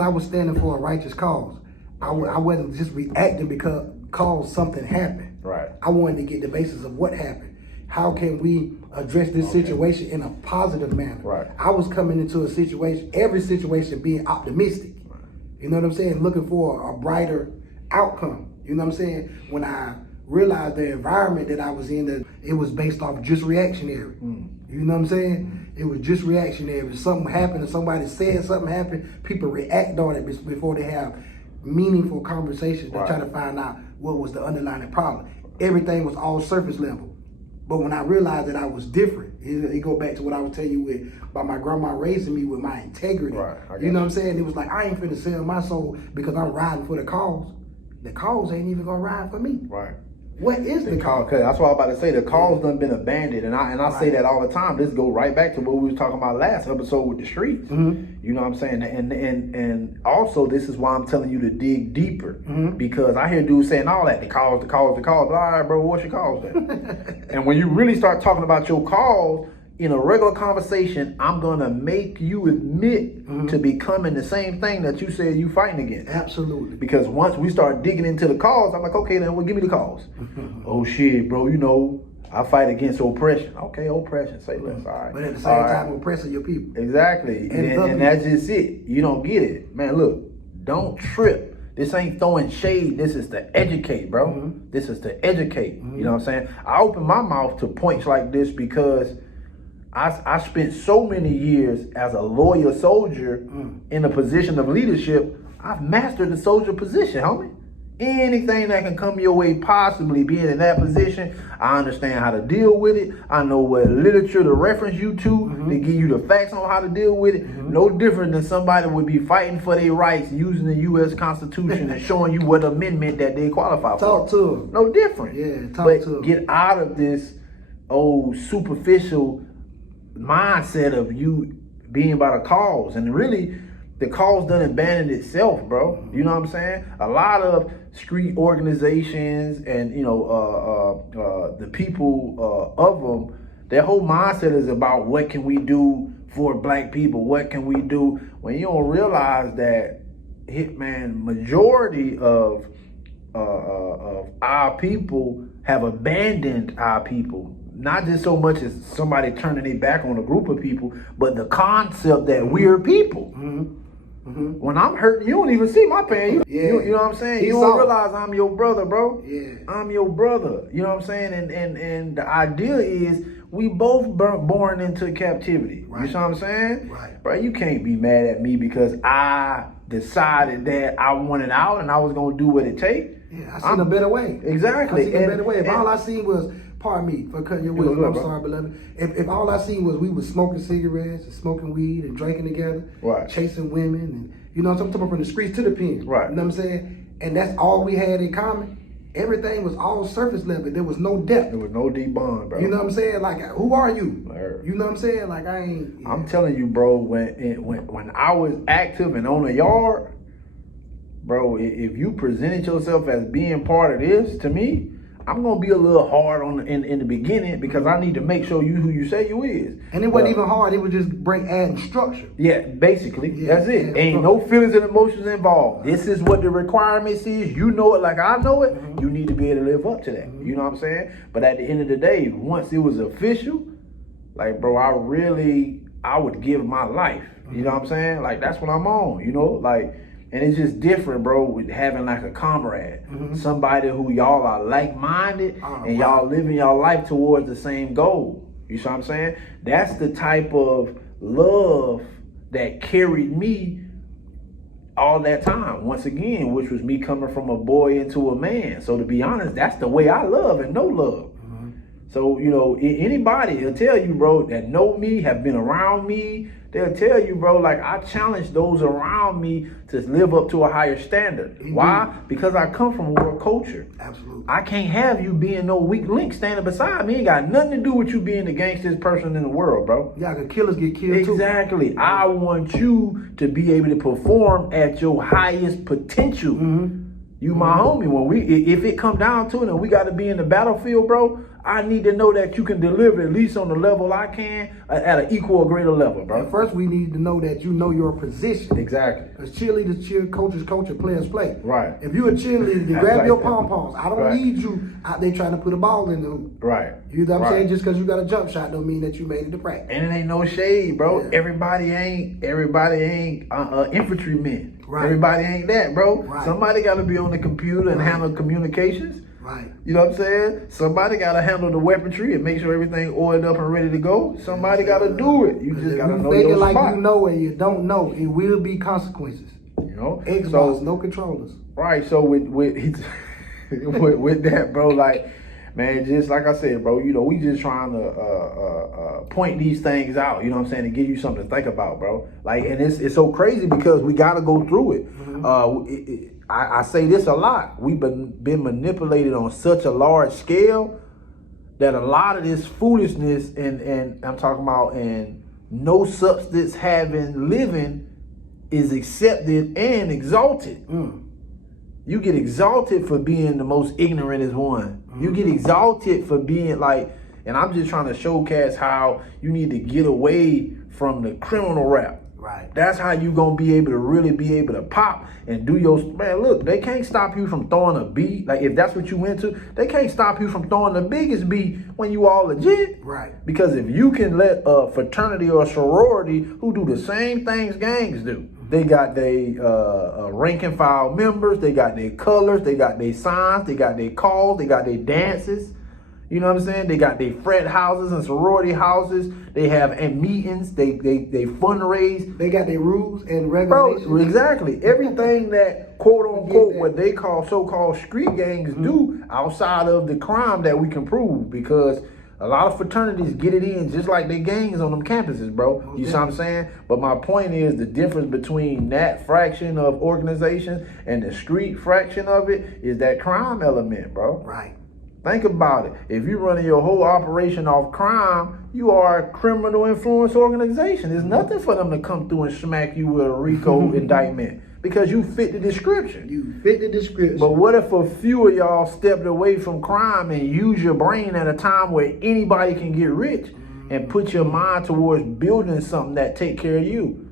I was standing for a righteous cause. I wasn't just reacting because something happened. Right. I wanted to get the basis of what happened. How can we address this situation in a positive manner? Right. I was coming into a situation, every situation being optimistic. Right. You know what I'm saying? Looking for a brighter outcome. You know what I'm saying? When I realized the environment that I was in, that it was based off just reactionary. You know what I'm saying? It was just reactionary. If something happened, if somebody said something happened, people react on it before they have meaningful conversations to try to find out what was the underlying problem. Everything was all surface level. But when I realized that I was different, it go back to what I was telling you about my grandma raising me with my integrity. Right. You know what I'm saying? It was like, I ain't finna sell my soul because I'm riding for the cause. The cause ain't even gonna ride for me. Right. What is the cause? Cause that's what I was about to say. The cause done been abandoned, and I say that all the time. This go right back to what we was talking about last episode with the streets. You know what I'm saying? And also this is why I'm telling you to dig deeper, because I hear dudes saying all that, the cause. All right, bro, what's your cause then? And when you really start talking about your cause in a regular conversation, I'm gonna make you admit to becoming the same thing that you said you fighting against. Absolutely. Because once we start digging into the cause, I'm like, okay, then well, give me the cause. Oh shit, bro, you know, I fight against oppression. Okay, oppression, say less, all right. But at the same time, oppressing your people. Exactly, and that's just it. You don't get it. Man, look, don't trip. This ain't throwing shade. This is to educate, bro. This is to educate. You know what I'm saying? I open my mouth to points like this because I spent so many years as a loyal soldier in a position of leadership. I've mastered the soldier position, homie. Anything that can come your way, possibly being in that position, I understand how to deal with it. I know what literature to reference you to give you the facts on how to deal with it. No different than somebody would be fighting for their rights using the U.S. Constitution and showing you what amendment that they qualify for. Talk to them. No different. Yeah, talk but to them. Get out of this old superficial mindset of you being about a cause, and really the cause done abandoned itself, bro. You know what I'm saying? A lot of street organizations and the people of them, their whole mindset is about what can we do for black people, what can we do, when you don't realize that majority of our people have abandoned our people. Not just so much as somebody turning their back on a group of people, but the concept that we're people. When I'm hurting, you don't even see my pain. You know what I'm saying? You don't realize I'm your brother, bro. Yeah. I'm your brother. You know what I'm saying? And the idea is we both born into captivity. Right. You know what I'm saying? Right. Bro, you can't be mad at me because I decided that I wanted out and I was going to do what it takes. Yeah, I seen a better way. Exactly. I seen a better way. If all I seen was, pardon me for cutting your wisdom, I'm sorry, beloved. If all I seen was we was smoking cigarettes and smoking weed and drinking together, chasing women, and you know what I'm talking about, from the streets to the pen. Right. You know what I'm saying? And that's all we had in common. Everything was all surface level. There was no depth. There was no deep bond, bro. You know what I'm saying? Like, who are you? You know what I'm saying? Like, I ain't. Yeah. I'm telling you, bro. When I was active and on the yard, bro, if you presented yourself as being part of this, to me, I'm gonna be a little hard on in the beginning because I need to make sure you who you say you is. And it wasn't even hard. It was just adding structure. Yeah, basically, that's it. Ain't no feelings and emotions involved. This is what the requirements is. You know it like I know it. You need to be able to live up to that. You know what I'm saying? But at the end of the day, once it was official, like, bro, I would give my life. You know what I'm saying? Like, that's what I'm on. You know, like. And it's just different, bro, with having like a comrade, somebody who y'all are like-minded and y'all living y'all life towards the same goal. You see what I'm saying? That's the type of love that carried me all that time, once again, which was me coming from a boy into a man. So to be honest, that's the way I love and know love. So, you know, anybody will tell you, bro, that know me, have been around me, they'll tell you, bro, like, I challenge those around me to live up to a higher standard. Why? Because I come from world culture. Absolutely. I can't have you being no weak link standing beside me. Ain't got nothing to do with you being the gangstest person in the world, bro. Yeah, cause killers get killed too. Exactly. I want you to be able to perform at your highest potential. You my homie. When if it come down to it and we got to be in the battlefield, bro, I need to know that you can deliver at least on the level I can at an equal or greater level, bro. And first, we need to know that you know your position. Exactly. Because cheerleaders cheer, coaches coach, and players play. Right. If you're a cheerleader, you grab right. your pom-poms. I don't Right. need you out there trying to put a ball in the hoop. Right. You know what I'm Right. saying? Just because you got a jump shot don't mean that you made it to practice. And it ain't no shade, bro. Yeah. Everybody ain't infantrymen. Right. Everybody ain't that, bro. Right. Somebody got to be on the computer and handle communications. Right. You know what I'm saying? Somebody got to handle the weaponry and make sure everything oiled up and ready to go. Somebody got to do it. You just got to know fake your it like spot. you know and you don't know. It will be consequences. You know? Xbox, no controllers. Right. So with with that, bro, like, man, just like I said, bro, you know, we just trying to point these things out, you know what I'm saying, to give you something to think about, bro. Like, and it's so crazy because we got to go through it. Mm-hmm. I say this a lot. We've been manipulated on such a large scale that a lot of this foolishness and I'm talking about and no substance having living is accepted and exalted. You get exalted for being the most ignorant as one. You get exalted for being like, and I'm just trying to showcase how you need to get away from the criminal rap. Right. That's how you gonna be able to really be able to pop and do your, man, look, they can't stop you from throwing a beat. Like, if that's what you into, they can't stop you from throwing the biggest beat when you all legit. Right. Because if you can let a fraternity or a sorority who do the same things gangs do, they got their rank and file members, they got their colors, they got their signs, they got their calls, they got their dances. You know what I'm saying? They got their frat houses and sorority houses. They have meetings. They fundraise. They got their rules and regulations. Bro, exactly. Everything that quote unquote what they call so-called street gangs do outside of the crime that we can prove, because a lot of fraternities get it in just like they gangs on them campuses, bro. You see what I'm saying? But my point is the difference between that fraction of organizations and the street fraction of it is that crime element, bro. Right. Think about it. If you're running your whole operation off crime, you are a criminal influence organization. There's nothing for them to come through and smack you with a RICO indictment because you fit the description. You fit the description. But what if a few of y'all stepped away from crime and use your brain at a time where anybody can get rich and put your mind towards building something that take care of you?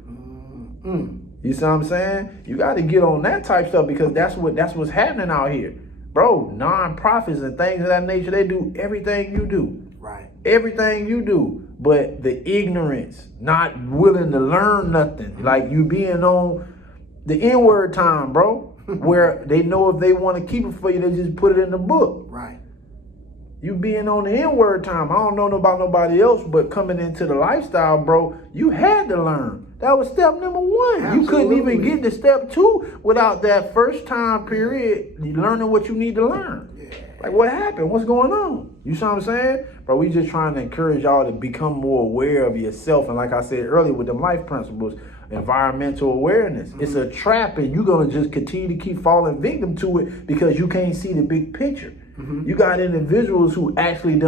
You see what I'm saying? You got to get on that type stuff because that's what's happening out here. Bro, non-profits and things of that nature, they do everything you do. Right. Everything you do. But the ignorance, not willing to learn nothing. Like you being on the N-word time, bro, where they know if they want to keep it for you, they just put it in the book. Right. You being on the N-word time, I don't know about nobody else, but coming into the lifestyle, bro, you had to learn. That was step number one. Absolutely. You couldn't even get to step two without that first time period learning what you need to learn. Yeah. Like, what happened? What's going on? You see what I'm saying? Bro, we just trying to encourage y'all to become more aware of yourself. And like I said earlier with them life principles, environmental awareness. It's a trap and you're going to just continue to keep falling victim to it because you can't see the big picture. You got individuals who actually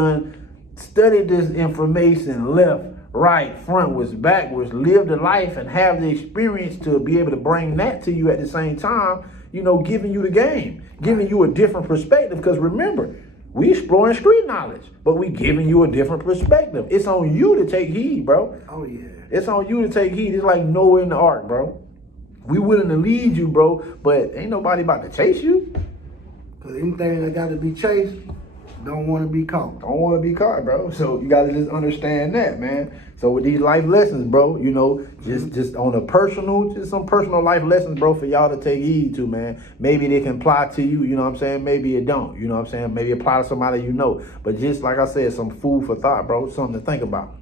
studied this information left, right, frontwards, backwards, lived a life and have the experience to be able to bring that to you at the same time, you know, giving you the game, giving you a different perspective. Because remember, we exploring street knowledge, but we giving you a different perspective. It's on you to take heed, bro. Oh, yeah. It's on you to take heed. It's like Noah in the ark, bro. We willing to lead you, bro, but ain't nobody about to chase you. Because anything that got to be chased don't want to be caught. Don't want to be caught, bro. So you got to just understand that, man. So with these life lessons, bro, you know, just on a personal, just some personal life lessons, bro, for y'all to take heed to, man. Maybe they can apply to you, you know what I'm saying? Maybe it don't, you know what I'm saying? Maybe apply to somebody you know. But just like I said, some food for thought, bro, something to think about.